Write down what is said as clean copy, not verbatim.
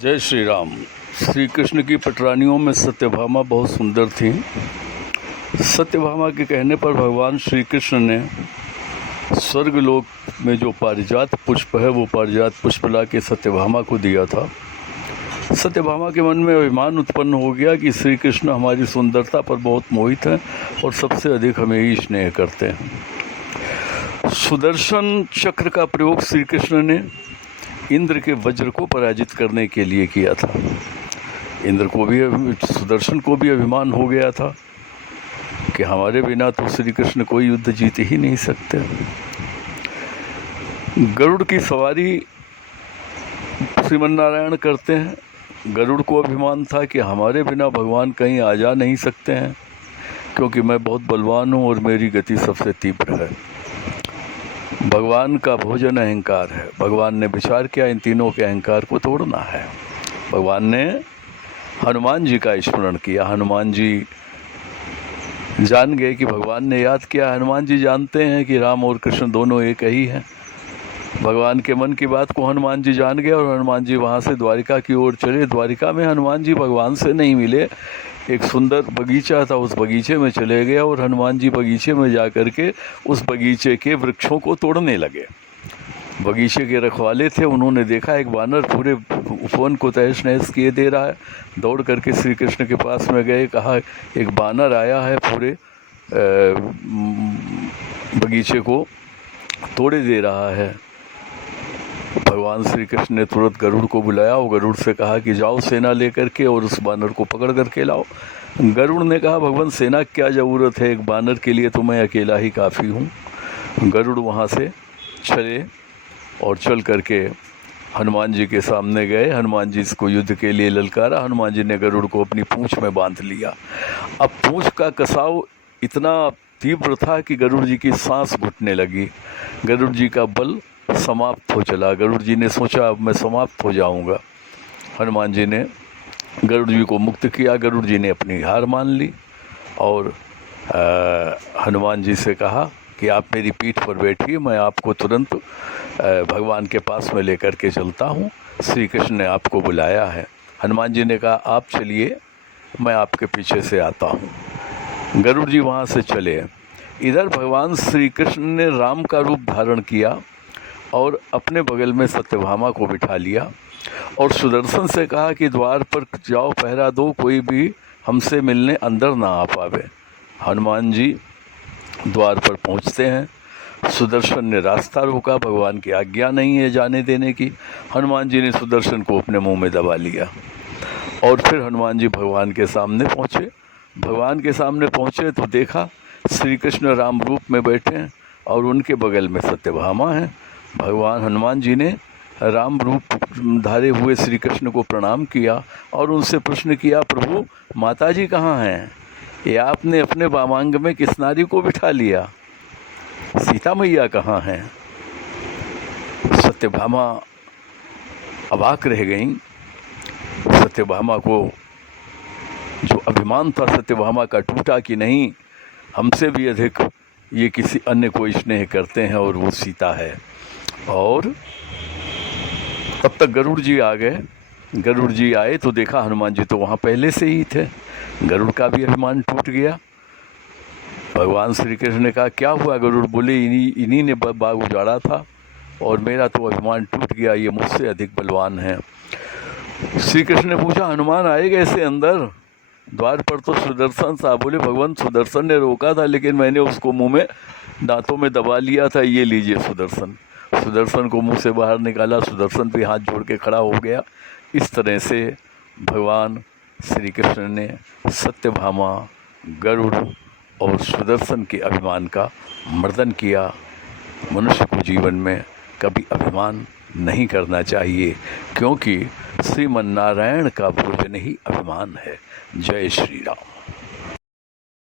जय श्री राम। श्री कृष्ण की पटरानियों में सत्यभामा बहुत सुंदर थी। सत्यभामा के कहने पर भगवान श्री कृष्ण ने स्वर्गलोक में जो पारिजात पुष्प है वो पारिजात पुष्प ला के सत्यभामा को दिया था। सत्यभामा के मन में अभिमान उत्पन्न हो गया कि श्री कृष्ण हमारी सुंदरता पर बहुत मोहित हैं और सबसे अधिक हमें ही स्नेह करते हैं। सुदर्शन चक्र का प्रयोग श्री कृष्ण ने इंद्र के वज्र को पराजित करने के लिए किया था। इंद्र को भी, सुदर्शन को भी अभिमान हो गया था कि हमारे बिना तो श्री कृष्ण कोई युद्ध जीत ही नहीं सकते। गरुड़ की सवारी श्रीमन नारायण करते हैं। गरुड़ को अभिमान था कि हमारे बिना भगवान कहीं आ जा नहीं सकते हैं, क्योंकि मैं बहुत बलवान हूँ और मेरी गति सबसे तीव्र है। भगवान का भोजन अहंकार है। भगवान ने विचार किया इन तीनों के अहंकार को तोड़ना है। भगवान ने हनुमान जी का स्मरण किया। हनुमान जी जान गए कि भगवान ने याद किया। हनुमान जी जानते हैं कि राम और कृष्ण दोनों एक ही हैं। भगवान के मन की बात को हनुमान जी जान गए और हनुमान जी वहाँ से द्वारिका की ओर चले। द्वारिका में हनुमान जी भगवान से नहीं मिले। एक सुंदर बगीचा था, उस बगीचे में चले गए और हनुमान जी बगीचे में जा कर के उस बगीचे के वृक्षों को तोड़ने लगे। बगीचे के रखवाले थे, उन्होंने देखा एक बानर पूरे उपवन को तहस नहस किए दे रहा है। दौड़ करके श्री कृष्ण के पास में गए, कहा एक बानर आया है, पूरे बगीचे को तोड़े दे रहा है। भगवान श्री कृष्ण ने तुरंत गरुड़ को बुलाया और गरुड़ से कहा कि जाओ सेना लेकर के और उस बानर को पकड़ करके लाओ। गरुड़ ने कहा भगवान सेना क्या ज़रूरत है, एक बानर के लिए तो मैं अकेला ही काफ़ी हूँ। गरुड़ वहाँ से चले और चल करके हनुमान जी के सामने गए। हनुमान जी इसको युद्ध के लिए ललकारा। हनुमान जी ने गरुड़ को अपनी पूँछ में बांध लिया। अब पूँछ का कसाव इतना तीव्र था कि गरुड़ जी की सांस घुटने लगी। गरुड़ जी का बल समाप्त हो चला। गरुड़ जी ने सोचा अब मैं समाप्त हो जाऊंगा। हनुमान जी ने गरुड़ जी को मुक्त किया। गरुड़ जी ने अपनी हार मान ली और हनुमान जी से कहा कि आप मेरी पीठ पर बैठिए, मैं आपको तुरंत भगवान के पास में लेकर के चलता हूँ। श्री कृष्ण ने आपको बुलाया है। हनुमान जी ने कहा आप चलिए, मैं आपके पीछे से आता हूँ। गरुड़ जी वहाँ से चले। इधर भगवान श्री कृष्ण ने राम का रूप धारण किया और अपने बगल में सत्यभामा को बिठा लिया और सुदर्शन से कहा कि द्वार पर जाओ, पहरा दो, कोई भी हमसे मिलने अंदर ना आ पावे। हनुमान जी द्वार पर पहुंचते हैं। सुदर्शन ने रास्ता रोका, भगवान की आज्ञा नहीं है जाने देने की। हनुमान जी ने सुदर्शन को अपने मुंह में दबा लिया और फिर हनुमान जी भगवान के सामने पहुँचे। भगवान के सामने पहुँचे तो देखा श्री कृष्ण राम रूप में बैठे हैं और उनके बगल में सत्यभामा है। भगवान हनुमान जी ने राम रूप धारे हुए श्री कृष्ण को प्रणाम किया और उनसे प्रश्न किया प्रभु माता जी कहाँ हैं? ये आपने अपने वामांग में किस नारी को बिठा लिया? सीता मैया कहाँ हैं? सत्यभामा अवाक रह गईं। सत्यभामा को जो अभिमान था सत्यभामा का टूटा कि नहीं, हमसे भी अधिक ये किसी अन्य को स्नेह करते हैं और वो सीता है। और तब तक गरुड़ जी आ गए। गरुड़ जी आए तो देखा हनुमान जी तो वहाँ पहले से ही थे। गरुड़ का भी अभिमान टूट गया। भगवान श्री कृष्ण ने कहा क्या हुआ? गरुड़ बोले इन्हीं ने बाग उजाड़ा था और मेरा तो अभिमान टूट गया, ये मुझसे अधिक बलवान हैं। श्री कृष्ण ने पूछा हनुमान आए कैसे अंदर? द्वार पर तो सुदर्शन था। बोले भगवान सुदर्शन ने रोका था, लेकिन मैंने उसको मुंह में दांतों में दबा लिया था, ये लीजिए सुदर्शन। सुदर्शन को मुंह से बाहर निकाला। सुदर्शन पे हाथ जोड़ के खड़ा हो गया। इस तरह से भगवान श्री कृष्ण ने सत्यभामा, गरुड़ और सुदर्शन के अभिमान का मर्दन किया। मनुष्य को जीवन में कभी अभिमान नहीं करना चाहिए, क्योंकि श्रीमन नारायण का भोजन ही अभिमान है। जय श्री राम।